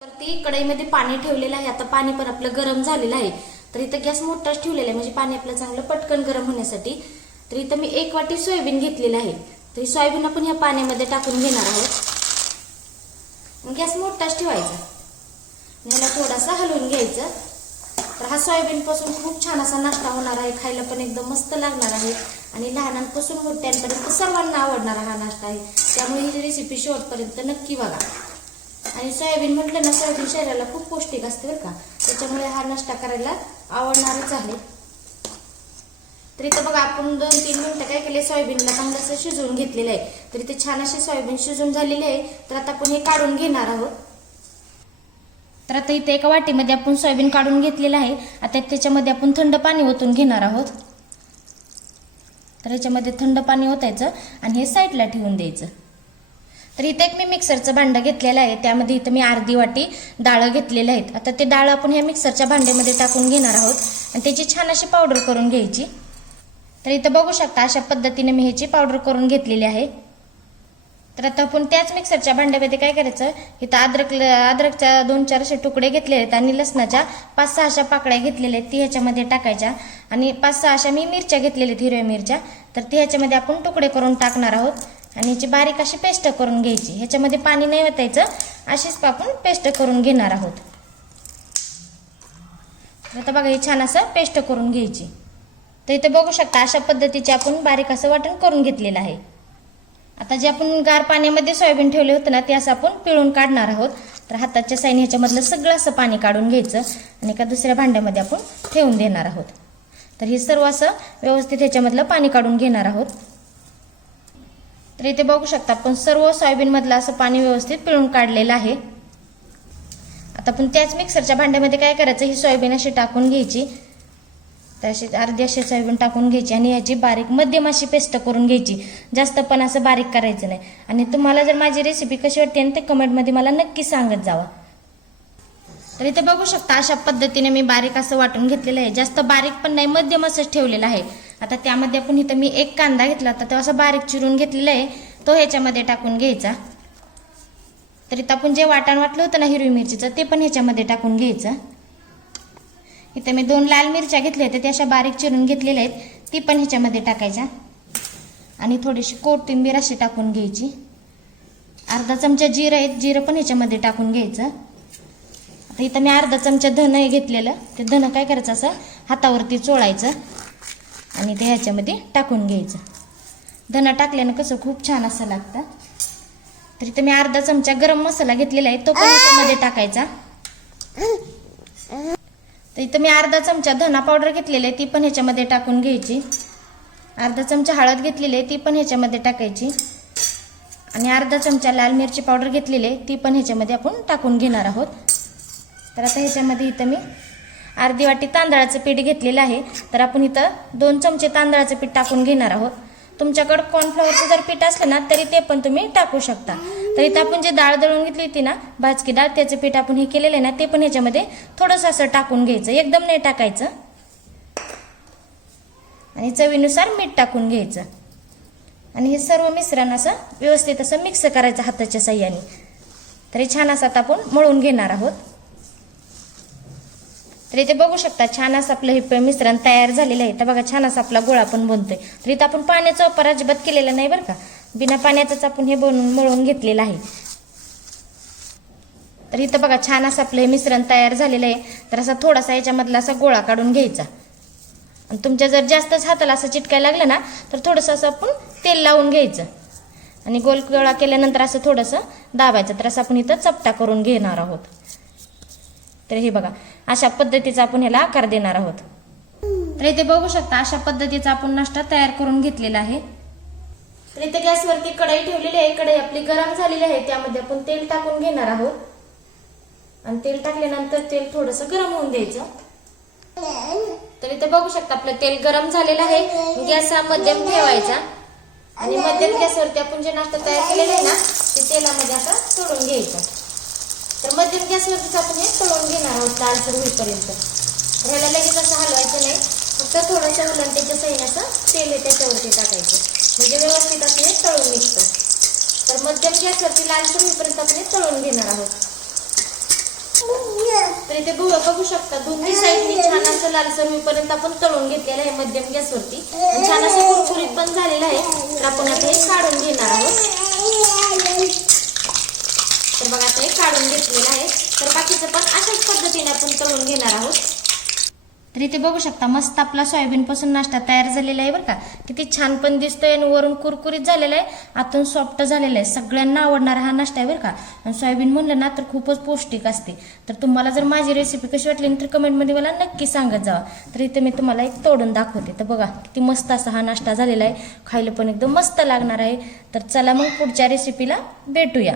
वरती कढईमध्ये पाणी ठेवलेलं आहे। आता पाणी पण आपलं गरम झालेलं आहे। तर इथं गॅस मोठाच ठेवलेला आहे म्हणजे पाणी आपलं चांगलं पटकन गरम होण्यासाठी। तर इथं मी 1 वाटी सोयाबीन घेतलेलं आहे। तर ही सोयाबीन आपण या पाण्यामध्ये टाकून घेणार आहोत। गॅस मोठाच ठेवायचा, ह्याला थोडासा हलवून घ्यायचं। तर हा सोयाबीन पासून खूप छान असा नाश्ता होणार आहे, खायला पण एकदम मस्त लागणार आहे आणि लहानांपासून मोठ्यांपर्यंत सर्वांना आवडणारा हा नाश्ता आहे। त्यामुळे ही रेसिपी शेवटपर्यंत नक्की बघा। आणि सोयाबीन म्हटलं ना, सोयाबीन शरीराला खूप पौष्टिक असते बरं का, त्याच्यामुळे हा नाश्ता करायला आवडणारच आहे। तर इथं बघा आपण 2-3 मिनिटं काय केले, सोयाबीनला चांगलं असं शिजवून घेतलेलं आहे। तर इथे छान अशी सोयाबीन शिजून झालेली आहे। तर आता आपण हे काढून घेणार आहोत। तर आता इथे एका वाटीमध्ये आपण सोयाबीन काढून घेतलेलं आहे। आता त्याच्यामध्ये आपण थंड पाणी ओतून घेणार आहोत। तर याच्यामध्ये थंड पाणी ओतायचं आणि हे साईडला ठेवून द्यायचं। तर इथे एक मी मिक्सरचं भांडं घेतलेलं आहे, त्यामध्ये इथं मी अर्धी वाटी डाळ घेतलेले आहेत। आता ते डाळ आपण ह्या मिक्सरच्या भांड्यामध्ये टाकून घेणार आहोत आणि त्याची छान अशी पावडर करून घ्यायची। तर इथं बघू शकता अशा पद्धतीने मी ह्याची पावडर करून घेतलेली आहे। तर आता आपण त्याच मिक्सरच्या भांड्यामध्ये काय करायचं, इथं अद्रकच्या 2-4 असे तुकडे घेतले आहेत आणि लसणाच्या 5-6 अशा पाकळ्या घेतलेल्या आहेत, ती ह्याच्यामध्ये टाकायच्या। आणि 5-6 अशा मी मिरच्या घेतलेल्या आहेत, हिरव्या मिरच्या, तर ती ह्याच्यामध्ये आपण तुकडे करून टाकणार आहोत आणि याची बारीक अशी पेस्ट करून घ्यायची। ह्याच्यामध्ये पाणी नाही ओतायचं, अशीच आपण पेस्ट करून घेणार आहोत। आता बघा ही छान असं पेस्ट करून घ्यायची। तर इथे बघू शकता अशा पद्धतीचे आपण बारीक असं वाटण करून घेतलेलं आहे। आता जे आपण गार पाण्यामध्ये सोयाबीन ठेवले होते ना, ते असं आपण पिळून काढणार आहोत। तर हाताच्या साईने ह्याच्यामधलं सगळं असं पाणी काढून घ्यायचं आणि एका दुसऱ्या भांड्यामध्ये आपण ठेवून देणार आहोत। तर हे सर्व असं व्यवस्थित ह्याच्यामधलं पाणी काढून घेणार आहोत। तर इथे बघू शकता आपण सर्व सोयाबीन मधलं असं पाणी व्यवस्थित पिळून काढलेलं आहे। आता आपण त्याच मिक्सरच्या भांड्यामध्ये काय करायचं, ही सोयाबीन अशी टाकून घ्यायची। तर अशी अर्धी अशी सोयाबीन टाकून घ्यायची आणि याची बारीक मध्यम अशी पेस्ट करून घ्यायची, जास्त पण असं बारीक करायचं नाही। आणि तुम्हाला जर माझी रेसिपी कशी वाटते ते कमेंटमध्ये मला नक्की सांगत जावा। तर इथे बघू शकता अशा पद्धतीने मी बारीक असं वाटून घेतलेलं आहे, जास्त बारीक पण नाही, मध्यम असंच ठेवलेलं आहे। आता त्यामध्ये आपण इथं मी 1 कांदा घेतला होता, तो असं बारीक चिरून घेतलेला आहे, तो ह्याच्यामध्ये टाकून घ्यायचा। तर इथं आपण जे वाटण वाटलं होतं ना हिरवी मिरचीचं, ते पण ह्याच्यामध्ये टाकून घ्यायचं। इथे मी 2 लाल मिरच्या घेतल्या होत्या, त्या अशा बारीक चिरून घेतलेल्या आहेत, ती पण ह्याच्यामध्ये टाकायच्या आणि थोडीशी कोथिंबीर अशी टाकून घ्यायची। अर्धा चमचा जिरं आहे, जिरं पण ह्याच्यामध्ये टाकून घ्यायचं। आता इथं मी अर्धा चमचा धन घेतलेलं, ते धन काय करायचं असं हातावरती चोळायचं आणि ते ह्याच्यामध्ये टाकून घ्यायचं। धन टाकल्यानं कसं खूप छान असं लागतं। तर इथं मी अर्धा चमचा गरम मसाला घेतलेला आहे, तो पण ह्याच्यामध्ये टाकायचा। तर इथं मी अर्धा चमचा धना पावडर घेतलेली आहे, ती पण ह्याच्यामध्ये टाकून घ्यायची। अर्धा चमचा हळद घेतलेली आहे, ती पण ह्याच्यामध्ये टाकायची आणि अर्धा चमचा लाल मिरची पावडर घेतलेली आहे, ती पण ह्याच्यामध्ये आपण टाकून घेणार आहोत। तर आता ह्याच्यामध्ये इथं मी अर्धी वाटी तांदळाचं पीठ घेतलेलं आहे, तर आपण इथं 2 चमचे तांदळाचं पीठ टाकून घेणार आहोत। तुमच्याकडे कॉर्नफ्लॉवरचं जर पीठ असलं ना तरी ते पण तुम्ही टाकू शकता। तर इथं आपण जे डाळ दळून घेतली होती ना, भाजकी डाळ, त्याचं पीठ आपण हे केलेलं आहे ना, ते पण ह्याच्यामध्ये थोडंसं असं टाकून घ्यायचं, एकदम नाही टाकायचं। आणि चवीनुसार मीठ टाकून घ्यायचं आणि हे सर्व मिश्रण असं व्यवस्थित असं मिक्स करायचं हाताच्या साह्याने। तर हे छान असं आता आपण मळून घेणार आहोत। तर इथे बघू शकता छान असं आपलं हे मिश्रण तयार झालेलं आहे। तर बघा छान असा आपला गोळा पण बनतोय। तर इथं आपण पाण्याचा वापर अजिबात केलेला नाही बरं का, बिना पाण्याचंच आपण हे मळून घेतलेलं आहे। तर इथं बघा छान असं आपलं हे मिश्रण तयार झालेलं आहे। तर असा थोडासा याच्यामधला असा गोळा काढून घ्यायचा आणि तुमच्या जर जास्तच हाताला असं चिटकायला लागलं ना, तर थोडंसं असं आपण तेल लावून घ्यायचं आणि गोल गोळा केल्यानंतर असं थोडंसं दाबायचं। तर असं आपण इथं चपटा करून घेणार आहोत। तर हे बघा अशा पद्धतीचा आपण ह्याला आकार देणार आहोत। तर इथे बघू शकता अशा पद्धतीचा आपण नाश्ता तयार करून घेतलेला आहे। तर इथे गॅसवरती कढई ठेवलेली आहे, कढई आपली गरम झालेली आहे, त्यामध्ये आपण तेल टाकून घेणार आहोत आणि तेल टाकल्यानंतर तेल थोडंसं गरम होऊन द्यायचं। तर इथे बघू शकता आपलं तेल गरम झालेलं आहे, गॅस हा मध्यम ठेवायचा आणि मध्यम गॅसवरती आपण जे नाश्ता तयार केलेला आहे ना, ते तेलामध्ये आता सोडून घ्यायचं। तर मध्यम गॅसवरतीच आपण हे तळून घेणार आहोत लालसर होईपर्यंत। ह्याला लगेच असं हलवायचं नाही, फक्त थोडंसं उलटण्याच्या साह्याने असं तेल त्याच्यावरती टाकायचं, म्हणजे व्यवस्थित असं हे तळून निघतं। तर मध्यम गॅसवरती लालसर होईपर्यंत आपण हे तळून घेणार आहोत। तर इथे बघू शकता दोन्ही साईडनी छान असं लालसर होईपर्यंत आपण तळून घेतलेलं आहे मध्यम गॅसवरती. छान असं कुरकुरीत पण झालेलं आहे. तर आपण आता हे काढून घेणार आहोत. तर बघा आता हे काढून घेतलेलं आहे. तर बाकीचं पण अशाच पद्धतीने आपण तळून घेणार आहोत. तर इथे बघू शकता मस्त आपला सोयाबीन पासून नाश्ता तयार झालेला आहे बरं का. किती छान पण दिसतोय आणि वरून कुरकुरीत झालेला आहे, आतून सॉफ्ट झालेला आहे. सगळ्यांना आवडणारा हा नाश्ता आहे बरं का. आणि सोयाबीन म्हणलं ना तर खूपच पौष्टिक असते. तर तुम्हाला जर माझी रेसिपी कशी वाटली तर कमेंटमध्ये मला नक्की सांगत जावा. तर इथे मी तुम्हाला एक तोडून दाखवते. तर बघा किती मस्त असा हा नाश्ता झालेला आहे. खायला पण एकदम मस्त लागणार आहे. तर चला मग पुढच्या रेसिपीला भेटूया.